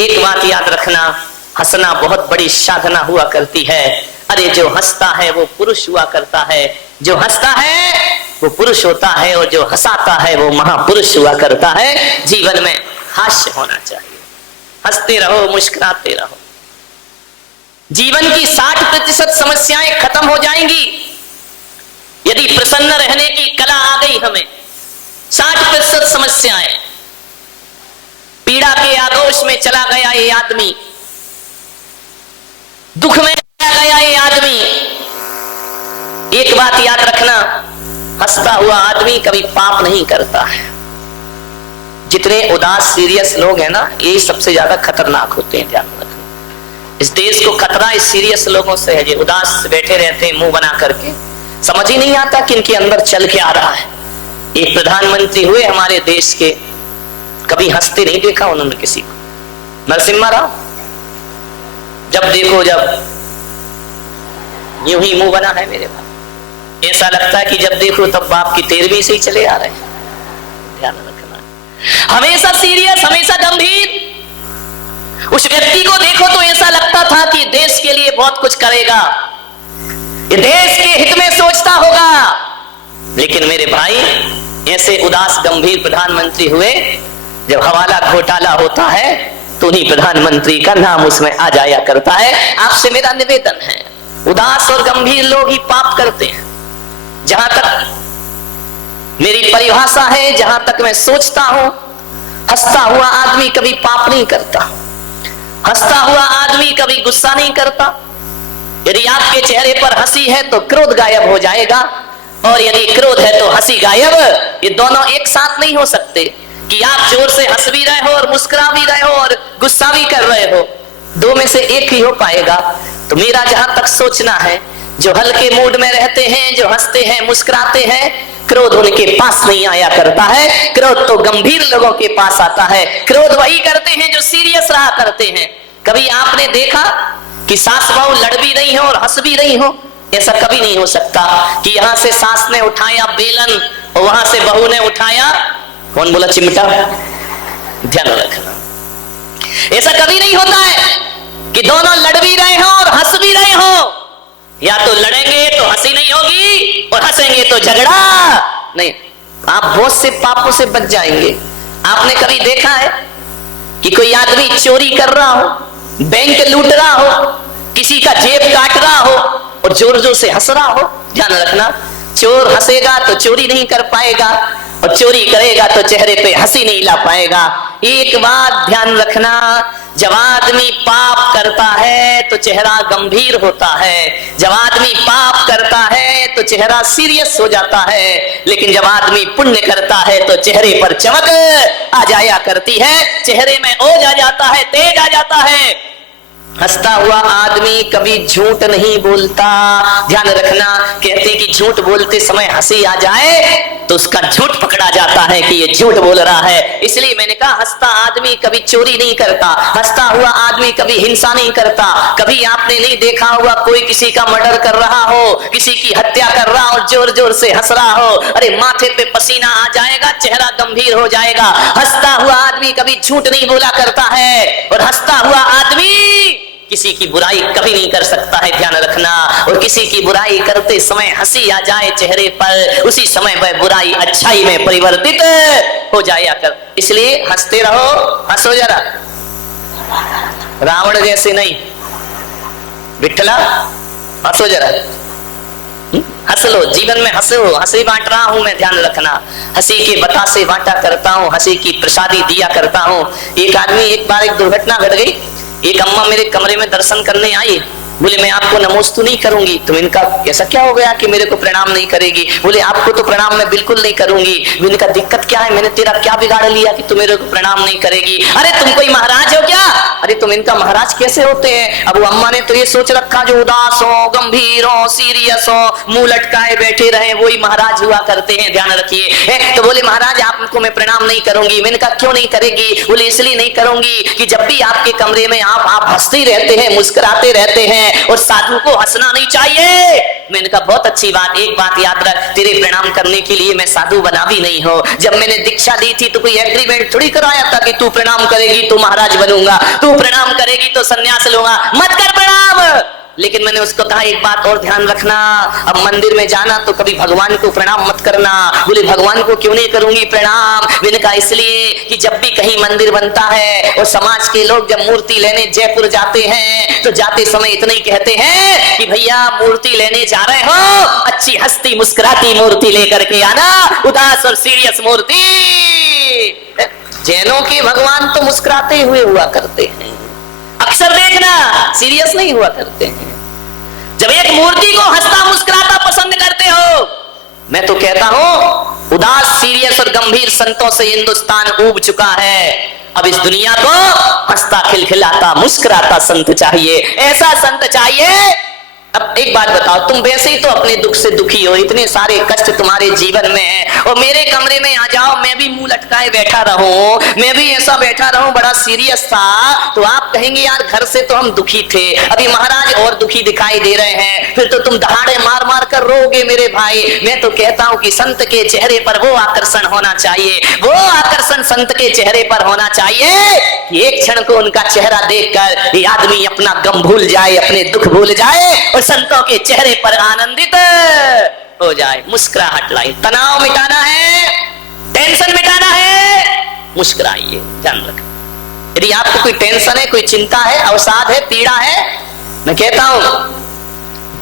एक बात याद रखना, हंसना बहुत बड़ी साधना हुआ करती है। अरे जो हंसता है वो पुरुष हुआ करता है, जो हंसता है वो पुरुष होता है, और जो हंसाता है वो महापुरुष हुआ करता है। जीवन में हास्य होना चाहिए, हंसते रहो, मुस्कुराते रहो। जीवन की 60% समस्याएं खत्म हो जाएंगी यदि प्रसन्न रहने की कला आ गई हमें। 60% समस्याएं। पीड़ा के आगोश में चला गया ये आदमी, दुख में चला गया ये आदमी। एक बात याद रखना, हंसता हुआ आदमी कभी पाप नहीं करता है। जितने उदास सीरियस लोग हैं ना, ये सबसे ज्यादा खतरनाक होते हैं, ध्यान रखना। इस देश को खतरा इस सीरियस लोगों से है, जो उदास बैठे रहते हैं मुंह बना करके, समझ ही नहीं आता कि इनके अंदर चल के आ रहा है। एक प्रधानमंत्री हुए हमारे देश के, कभी हंसते नहीं देखा उन्होंने किसी को। नरसिम्हा राव, जब देखो जब यूं ही मुंह बना है मेरे भाई। ऐसा लगता है कि जब देखो तब बाप की 13वीं से ही चले आ रहे हैं। ध्यान रखना, हमेशा सीरियस, हमेशा गंभीर। उस व्यक्ति को देखो तो ऐसा लगता था कि देश के लिए बहुत कुछ करेगा, ये देश के हित में सोचता होगा। लेकिन मेरे भाई, ऐसे उदास गंभीर प्रधानमंत्री हुए, जब हवाला घोटाला होता है तो उन्हीं प्रधानमंत्री का नाम उसमें आ जाया करता है। आपसे मेरा निवेदन है, उदास और गंभीर लोग ही पाप करते हैं। जहां तक मेरी परिभाषा है, जहां तक मैं सोचता हूं, हंसता हुआ आदमी कभी पाप नहीं करता, हंसता हुआ आदमी कभी गुस्सा नहीं करता। यदि आपके चेहरे पर हंसी है तो क्रोध गायब हो जाएगा, और यदि क्रोध है तो हंसी गायब। ये दोनों एक साथ नहीं हो सकते कि आप जोर से हंस भी रहे हो और मुस्कुरा भी रहे हो और गुस्सा भी कर रहे हो। दो में से एक ही हो पाएगा। तो मेरा जहां तक सोचना है, जो हल्के मूड में रहते हैं, जो हंसते हैं, मुस्कुराते हैं, क्रोध उनके पास नहीं आया करता है। क्रोध तो गंभीर लोगों के पास आता है। क्रोध वही करते हैं जो सीरियस रहा करते हैं। कभी आपने देखा कि सास बहू लड़ भी रही हो और हंस भी रही हो? ऐसा कभी नहीं हो सकता कि यहां से सास ने उठाया बेलन और वहां से बहू ने उठाया, कौन बोला, चिमटा। ध्यान रखना, ऐसा कभी नहीं होता है कि दोनों लड़ भी रहे हो और हंस भी रहे हो। या तो लड़ेंगे तो हंसी नहीं होगी, और हंसेंगे तो झगड़ा नहीं। आप बहुत से पापों से बच जाएंगे। आपने कभी देखा है कि कोई आदमी चोरी कर रहा हो, बैंक लूट रहा हो, किसी का जेब काट रहा हो और जोर जोर से हंस रहा हो? ध्यान रखना, चोर हंसेगा तो चोरी नहीं कर पाएगा, और चोरी करेगा तो चेहरे पे हंसी नहीं ला पाएगा। एक बात ध्यान रखना, जब आदमी पाप करता है तो चेहरा गंभीर होता है, जब आदमी पाप करता है तो चेहरा सीरियस हो जाता है, लेकिन जब आदमी पुण्य करता है तो चेहरे पर चमक आ जाया करती है, चेहरे में ओज आ जाता है, तेज आ जाता है। हंसता हुआ आदमी कभी झूठ नहीं बोलता। ध्यान रखना, कहते कि झूठ बोलते समय हंसी आ जाए तो उसका झूठ पकड़ा जाता है कि ये झूठ बोल रहा है। इसलिए मैंने कहा, हंसता आदमी कभी चोरी नहीं करता, हंसता हुआ आदमी कभी हिंसा नहीं करता। कभी आपने नहीं देखा होगा कोई किसी का मर्डर कर रहा हो, किसी की हत्या कर रहा हो, जोर जोर से हंस रहा हो, अरे माथे पे पसीना आ जाएगा, चेहरा गंभीर हो जाएगा। हंसता हुआ आदमी कभी झूठ नहीं बोला करता है, और हंसता हुआ आदमी किसी की बुराई कभी नहीं कर सकता है। ध्यान रखना, और किसी की बुराई करते समय हंसी आ जाए चेहरे पर, उसी समय वह बुराई अच्छाई में परिवर्तित हो जाया कर। इसलिए हंसते रहो, हंसो जरा, रावण जैसे नहीं। विठला, हंसो जरा, हंस लो, जीवन में हंसो। हंसी बांट रहा हूं मैं, ध्यान रखना, हंसी के बतासे बांटा करता हूं, हंसी की प्रसादी दिया करता हूं। एक आदमी, एक बार एक दुर्घटना घट गई। एक अम्मा मेरे कमरे में दर्शन करने आई, बोले मैं आपको नमोस्तु नहीं करूंगी। तुम इनका ऐसा क्या हो गया कि मेरे को प्रणाम नहीं करेगी? बोले आपको तो प्रणाम मैं बिल्कुल नहीं करूंगी। मैंने कहा दिक्कत क्या है, मैंने तेरा क्या बिगाड़ लिया कि तुम मेरे को प्रणाम नहीं करेगी? अरे तुम कोई महाराज हो क्या? अरे तुम इनका महाराज कैसे होते हैं? अब वो अम्मा ने तो ये सोच रखा जो उदास हो, गंभीर हो, सीरियस हो, मुंह लटकाए बैठे रहे, वही महाराज हुआ करते हैं। ध्यान रखिए। तो बोले महाराज आपको मैं प्रणाम नहीं करूंगी। मैंने कहा क्यों नहीं करेगी? बोले इसलिए नहीं करूंगी कि जब भी आपके कमरे में आप हंसते रहते हैं, मुस्कुराते रहते हैं, और साधु को हंसना नहीं चाहिए। मैंने कहा बहुत अच्छी बात, एक बात याद रख, तेरे प्रणाम करने के लिए मैं साधु बना भी नहीं हो। जब मैंने दीक्षा दी थी तो कोई एग्रीमेंट थोड़ी कराया था कि तू प्रणाम करेगी तो महाराज बनूंगा, तू प्रणाम करेगी तो सन्यास लूंगा, मत कर प्रणाम। लेकिन मैंने उसको कहा एक बात और ध्यान रखना, अब मंदिर में जाना तो कभी भगवान को प्रणाम मत करना। बोले भगवान को क्यों नहीं करूंगी प्रणाम? मैंने कहा इसलिए कि जब भी कहीं मंदिर बनता है और समाज के लोग जब मूर्ति लेने जयपुर जाते हैं तो जाते समय इतना ही कहते हैं कि भैया मूर्ति लेने जा रहे हो, अच्छी हंसती मुस्कुराती मूर्ति लेकर के आना, उदास और सीरियस मूर्ति। जैनों के भगवान तो मुस्कुराते हुए हुआ करते हैं, अक्सर देखना सीरियस नहीं हुआ करते हैं। जब एक मूर्ति को हंसता मुस्कुराता पसंद करते हो, मैं तो कहता हूं उदास सीरियस और गंभीर संतों से हिंदुस्तान ऊब चुका है। अब इस दुनिया को हंसता खिलखिलाता मुस्कुराता संत चाहिए, ऐसा संत चाहिए। अब एक बात बताओ, तुम वैसे ही तो अपने दुख से दुखी हो, इतने सारे कष्ट तुम्हारे जीवन में है, और मेरे कमरे में आ जाओ, मैं भी मुंह लटकाए बैठा रहूं, मैं भी ऐसा बैठा रहूं बड़ा सीरियस था, तो आप कहेंगे यार घर से तो हम दुखी थे, अभी महाराज और दुखी दिखाई दे रहे हैं, फिर तो तुम दहाड़े मार मार कर रोगे मेरे भाई। मैं तो कहता हूं कि संत के चेहरे पर वो आकर्षण होना चाहिए, वो आकर्षण संत के चेहरे पर होना चाहिए कि एक क्षण को उनका चेहरा देखकर ये आदमी अपना गम भूल जाए, अपने दुख भूल जाए और संतों के चेहरे पर आनंदित हो जाए। मुस्कुराहट लाई, तनाव मिटाना है, टेंशन मिटाना है, मुस्कुराइए। ध्यान रखें, यदि आपको कोई टेंशन है, कोई चिंता है, अवसाद है, पीड़ा है, मैं कहता हूं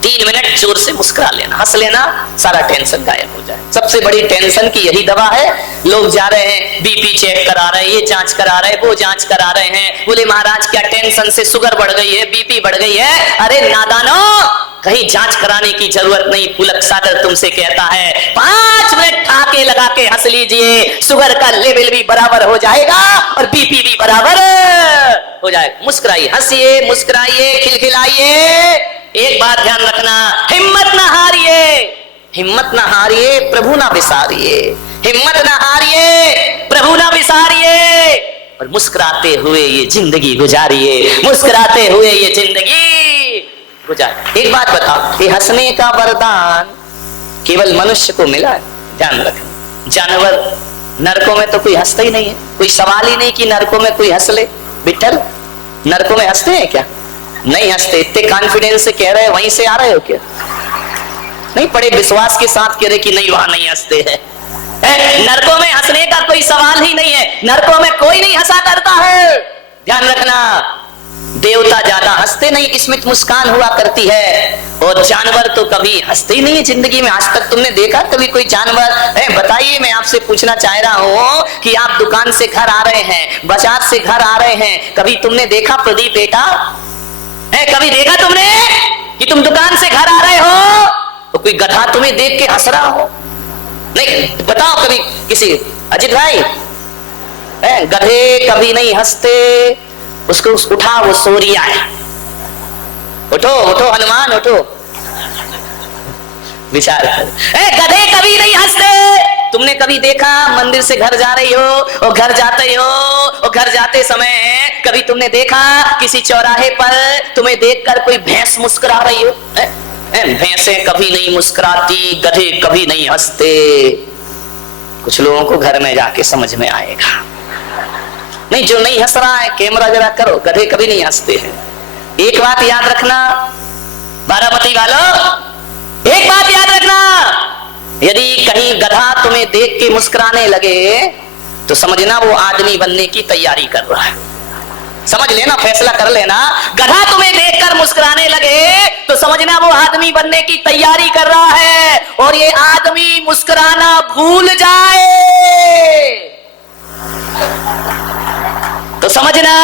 3 मिनट जोर से मुस्कुरा लेना, हंस लेना, सारा टेंशन गायब हो जाए। सबसे बड़ी टेंशन की यही दवा है। लोग जा रहे हैं बीपी चेक करा रहे हैं, ये जांच करा रहे हैं, वो जांच करा रहे हैं, बोले महाराज क्या टेंशन से शुगर बढ़ गई है, बीपी बढ़ गई है। अरे नादानो, कहीं जांच कराने की जरूरत नहीं। पुलक सागर तुमसे कहता है 5 मिनट ठाके लगा के हंस लीजिए, शुगर का लेवल भी बराबर हो जाएगा और बीपी भी बराबर हो जाएगा। मुस्कुराइए, हंसिए, मुस्कुराइए, खिलखिलाइए। एक बात ध्यान रखना, हिम्मत ना हारिए, हिम्मत ना हारिए, प्रभु ना विसारिए, हिम्मत ना हारिए, प्रभु ना विसारिए, और मुस्कुराते हुए ये जिंदगी गुजारिए, मुस्कुराते हुए ये जिंदगी गुजारिए। एक बात बताओ, ये हंसने का वरदान केवल मनुष्य को मिला है? ध्यान रखना, जानवर नरकों में तो कोई हंसता ही नहीं है, कोई सवाल ही नहीं कि नरकों में कोई हंस ले। विठल, नरकों में हंसते हैं क्या? नहीं हंसते। इतने कॉन्फिडेंस से कह रहे हैं, वहीं से आ रहे हो क्या? नहीं, बड़े विश्वास के साथ कह रहे कि नहीं वहां नहीं हंसते हैं। नरकों में हंसने का कोई सवाल ही नहीं है, नरकों में कोई नहीं हंसा करता है। ध्यान रखना, देवता ज्यादा हंसते नहीं, स्मित मुस्कान हुआ करती है, और जानवर तो कभी हंसते ही नहीं है जिंदगी में। आज तक तुमने देखा कभी कोई जानवर? बताइए, मैं आपसे पूछना चाह रहा हूं कि आप दुकान से घर आ रहे हैं, बाजार से घर आ रहे हैं, कभी तुमने देखा प्रदीप बेटा कभी देखा तुमने कि तुम दुकान से घर आ रहे हो तो कोई गधा तुम्हें देख के हंस रहा हो? नहीं, बताओ कभी किसी। अजित भाई, गधे कभी नहीं हंसते, उसको उठा, वो सो रिया है। उठो उठो हनुमान उठो, विचार कर। गधे कभी नहीं हंसते। तुमने कभी देखा मंदिर से घर जा रही हो और घर जाते हो और घर जाते समय कभी तुमने देखा किसी चौराहे पर तुम्हें देखकर कोई भैंस मुस्कुरा रही हो? भैंसें कभी नहीं मुस्कुराती, गधे कभी नहीं हंसते। कुछ लोगों को घर में जाके समझ में आएगा। नहीं, जो नहीं हंस रहा है कैमरा जरा करो, गधे कभी नहीं हंसते हैं। एक बात याद रखना बारामती वालों, एक बात याद रखना, यदि कहीं गधा तुम्हें देख के मुस्कुराने लगे तो समझना वो आदमी बनने की तैयारी कर रहा है। समझ लेना, फैसला कर लेना। गधा तुम्हें देखकर मुस्कुराने लगे तो समझना वो आदमी बनने की तैयारी कर रहा है, और ये आदमी मुस्कुराना भूल जाए तो समझना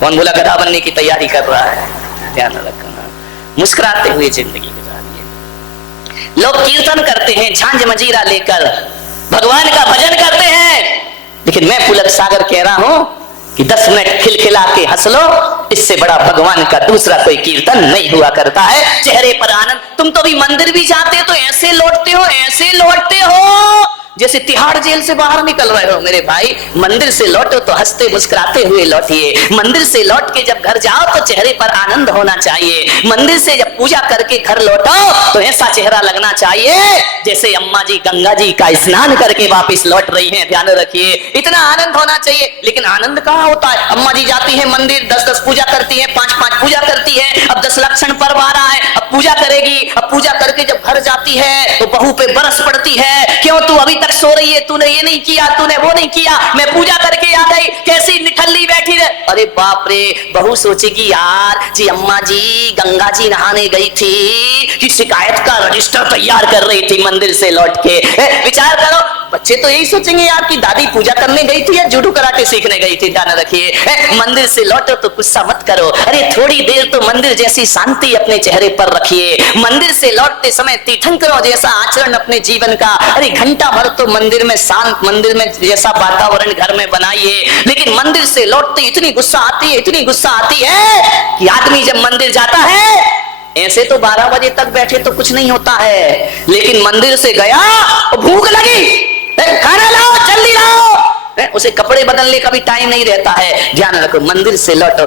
कौन बोला गधा बनने की तैयारी कर रहा है। ध्यान रखना, मुस्कुराते हुए जिंदगी गुजारिए। लोग कीर्तन करते हैं झांझ मजीरा लेकर, भगवान का भजन करते हैं, लेकिन मैं पुलक सागर कह रहा हूं कि 10 मिनट खिलखिला के हंस लो, इससे बड़ा भगवान का दूसरा कोई कीर्तन नहीं हुआ करता है। चेहरे पर आनंद। तुम तो भी मंदिर भी जाते तो ऐसे लौटते हो, ऐसे लौटते हो जैसे तिहाड़ जेल से बाहर निकल रहे हो। मेरे भाई, मंदिर से लौटो तो हंसते मुस्कुराते हुए लौटिए। मंदिर से लौट के जब घर जाओ तो चेहरे पर आनंद होना चाहिए। मंदिर से जब पूजा करके घर लौटो तो ऐसा चेहरा लगना चाहिए जैसे अम्मा जी गंगा जी का स्नान करके वापस लौट रही हैं। ध्यान रखिए, इतना आनंद होना चाहिए। लेकिन आनंद कहाँ होता है? अम्मा जी जाती है मंदिर, 10-10 पूजा करती है, 5-5 पूजा करती है। अब 10 लक्षण पर्व आ रहा है, अब पूजा करेगी। अब पूजा करके जब घर जाती है तो बहू पे बरस पड़ती है, क्यों तू अभी तक सो रही है, तूने ये नहीं किया, तूने वो नहीं किया, मैं पूजा करके आ गई, कैसी निठल्ली बैठी रहे। अरे बाप रे, बहू सोचेगी यार जी अम्मा जी गंगा जी नहाने गई थी कि शिकायत का रजिस्टर तैयार कर रही थी मंदिर से लौट के। विचार करो, बच्चे तो यही सोचेंगे यार कि दादी पूजा करने गई थी या जूडो कराटे सीखने गई थी। ध्यान रखिए, मंदिर से लौटो तो गुस्सा मत करो। अरे थोड़ी देर तो मंदिर जैसी शांति अपने चेहरे पर रखिए। मंदिर से लौटते समय तीर्थंकरों जैसा आचरण अपने जीवन का, अरे घंटा भर तो मंदिर में शांत, मंदिर में जैसा वातावरण घर में बनाइए। लेकिन मंदिर से लौटते इतनी गुस्सा आती है, इतनी गुस्सा आती है कि आदमी जब मंदिर जाता है, ऐसे तो 12 बजे तक बैठे तो कुछ नहीं होता है, लेकिन मंदिर से गया, भूख लगी, खाना लाओ, जल्दी लाओ, उसे कपड़े बदलने का भी टाइम नहीं रहता है। ध्यान रखो, मंदिर से लौटो।